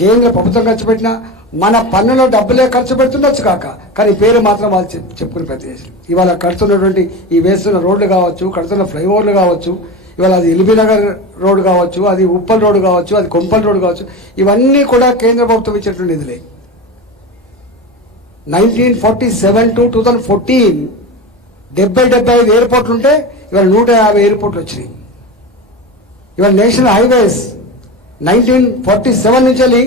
కేంద్ర ప్రభుత్వం ఖర్చు పెట్టినా మన పన్నులో డబ్బులే ఖర్చు పెడుతుండొచ్చు కాక, కానీ పేరు మాత్రం వాళ్ళు చెప్పుకుని ప్రతి ఇవాళ కడుతున్నటువంటి ఈ వేస్తున్న రోడ్లు కావచ్చు, కడుతున్న ఫ్లైఓవర్లు కావచ్చు, ఇవాళ అది ఎల్బీ నగర్ రోడ్డు కావచ్చు, అది ఉప్పల్ రోడ్డు కావచ్చు, అది కొంపల్ రోడ్డు కావచ్చు, ఇవన్నీ కూడా కేంద్ర ప్రభుత్వం ఇచ్చేటువంటి నిధులే. 1947 to 2014 75 ఎయిర్పోర్ట్లు ఉంటే ఇవాళ 150 ఎయిర్పోర్ట్లు వచ్చినాయి. ఇవాళ నేషనల్ హైవేస్ 1947 నుంచి వెళ్ళి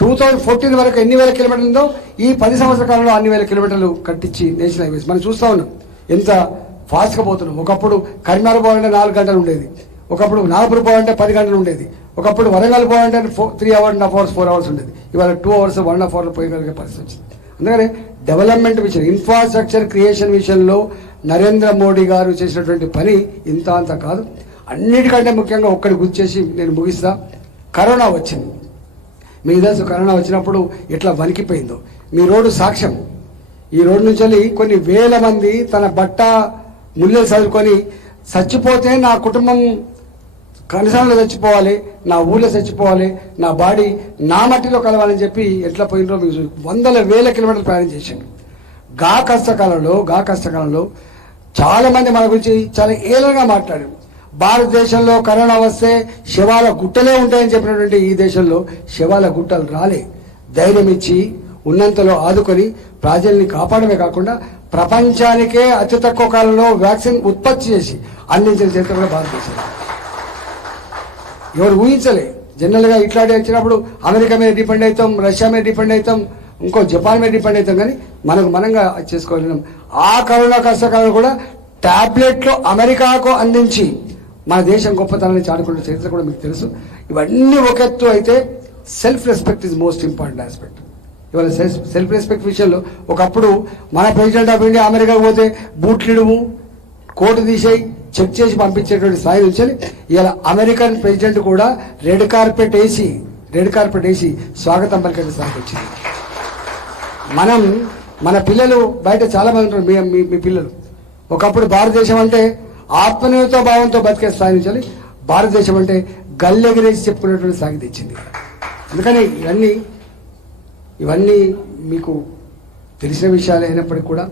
2014 వరకు ఎన్ని వేల కిలోమీటర్లు ఉందో ఈ 10 సంవత్సరాల కాలంలో అన్ని వేల కిలోమీటర్లు కట్టించి నేషనల్ హైవేస్ మనం చూస్తా ఉన్నాం. ఎంత ఫాస్ట్గా పోతున్నాం. ఒకప్పుడు కరీంనగర్ పోవాలంటే 4 గంటలు ఉండేది, ఒకప్పుడు నాగపూర్ పోవాలంటే 10 గంటలు ఉండేది, ఒకప్పుడు వరంగల్ పోవాలంటే 3.5 hours 4 hours ఉండేది. ఇవాళ 2 hours 1.5 hours పోయగలిగే పరిస్థితి వచ్చింది. అందుకని డెవలప్మెంట్ విషయం, ఇన్ఫ్రాస్ట్రక్చర్ క్రియేషన్ విషయంలో నరేంద్ర మోడీ గారు చేసినటువంటి పని ఇంత అంత కాదు. అన్నిటికంటే ముఖ్యంగా ఒక్కడి గుర్తు చేసి నేను ముగిస్తా. కరోనా వచ్చింది. మీకు తెలుసు కరోనా వచ్చినప్పుడు ఎట్లా వణికిపోయిందో. మీ రోడ్డు సాక్ష్యం. ఈ రోడ్డు నుంచి వెళ్ళి కొన్ని వేల మంది తన బట్ట ముళ్ళలు చదువుకొని చచ్చిపోతే నా కుటుంబం కనీసంలో చచ్చిపోవాలి, నా ఊళ్ళో చచ్చిపోవాలి, నా బాడీ నా మట్టిలో కలవాలని చెప్పి ఎట్లా పోయినరో మీకు వందల వేల కిలోమీటర్లు ప్రయాణం చేశాడు. గా కష్టకాలంలో చాలా మంది మన గురించి చాలా ఏలగా మాట్లాడారు. భారతదేశంలో కరోనా వస్తే శవాల గుట్టలే ఉంటాయని చెప్పినటువంటి ఈ దేశంలో శవాల గుట్టలు రాలే. ధైర్యం ఇచ్చి ఉన్నంతలో ఆదుకొని ప్రజల్ని కాపాడమే కాకుండా ప్రపంచానికే అతి తక్కువ కాలంలో వ్యాక్సిన్ ఉత్పత్తి చేసి అందించిన చరిత్ర కూడా భారతదేశం. ఎవరు ఊహించలే. జనరల్గా ఇట్లాంటి వచ్చినప్పుడు అమెరికా మీద డిపెండ్ అవుతాం, రష్యా మీద డిపెండ్ అవుతాం, ఇంకో జపాన్ మీద డిపెండ్ అవుతాం, కానీ మనంగా చేసుకోలేం. ఆ కరోనా కష్టకాలం కూడా టాబ్లెట్లు అమెరికాకు అందించి మన దేశం గొప్పతనాన్ని చాటుకున్న చరిత్ర కూడా మీకు తెలుసు. ఇవన్నీ ఒక ఎత్తు అయితే self respect is most important aspect. ఇవాళ సెల్ఫ్ రెస్పెక్ట్ విషయంలో ఒకప్పుడు మన ప్రెసిడెంట్ ఆఫ్ ఇండియా అమెరికాకు పోతే బూట్లిడుము, కోటు తీసేయి, చెక్ చేసి పంపించేటువంటి స్థాయి నుంచి ఇవాళ అమెరికన్ ప్రెసిడెంట్ కూడా రెడ్ కార్పెట్ వేసి స్వాగతం పలికే స్థాయికి వచ్చింది. మన పిల్లలు బయట చాలా మంది ఉంటారు. మీ పిల్లలు ఒకప్పుడు భారతదేశం అంటే ఆత్మనిర్భర భావంతో బతికే స్థాయి నుంచి భారతదేశం అంటే గల్లెగిరేసి చెప్పుకునేటువంటి స్థాయికి తెచ్చింది. అందుకని ఇవన్నీ మీకు తెలిసిన విషయాలు అయినప్పటికీ కూడా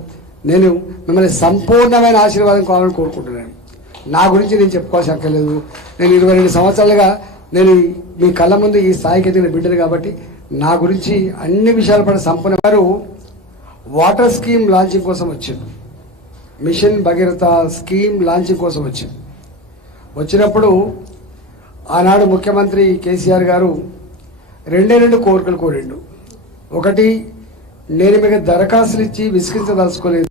నేను మిమ్మల్ని సంపూర్ణమైన ఆశీర్వాదం కావాలని కోరుకుంటున్నాను. నా గురించి నేను చెప్పుకోవాల్సిన అక్కర్లేదు. నేను 22 సంవత్సరాలుగా నేను మీ కళ్ళ ముందు ఈ స్థాయికి ఎదిగిన బిడ్డలు కాబట్టి నా గురించి అన్ని విషయాల పట్ల సంపూర్ణ. వారు వాటర్ స్కీమ్ లాంచింగ్ కోసం వచ్చింది, మిషన్ భగీరథ స్కీమ్ లాంచింగ్ కోసం వచ్చినప్పుడు ఆనాడు ముఖ్యమంత్రి కేసీఆర్ గారు 2 కోరికలు కోరిండు. ఒకటి, నేను మీకు దరఖాస్తులు ఇచ్చి విసిగించదలుచుకోలేదు.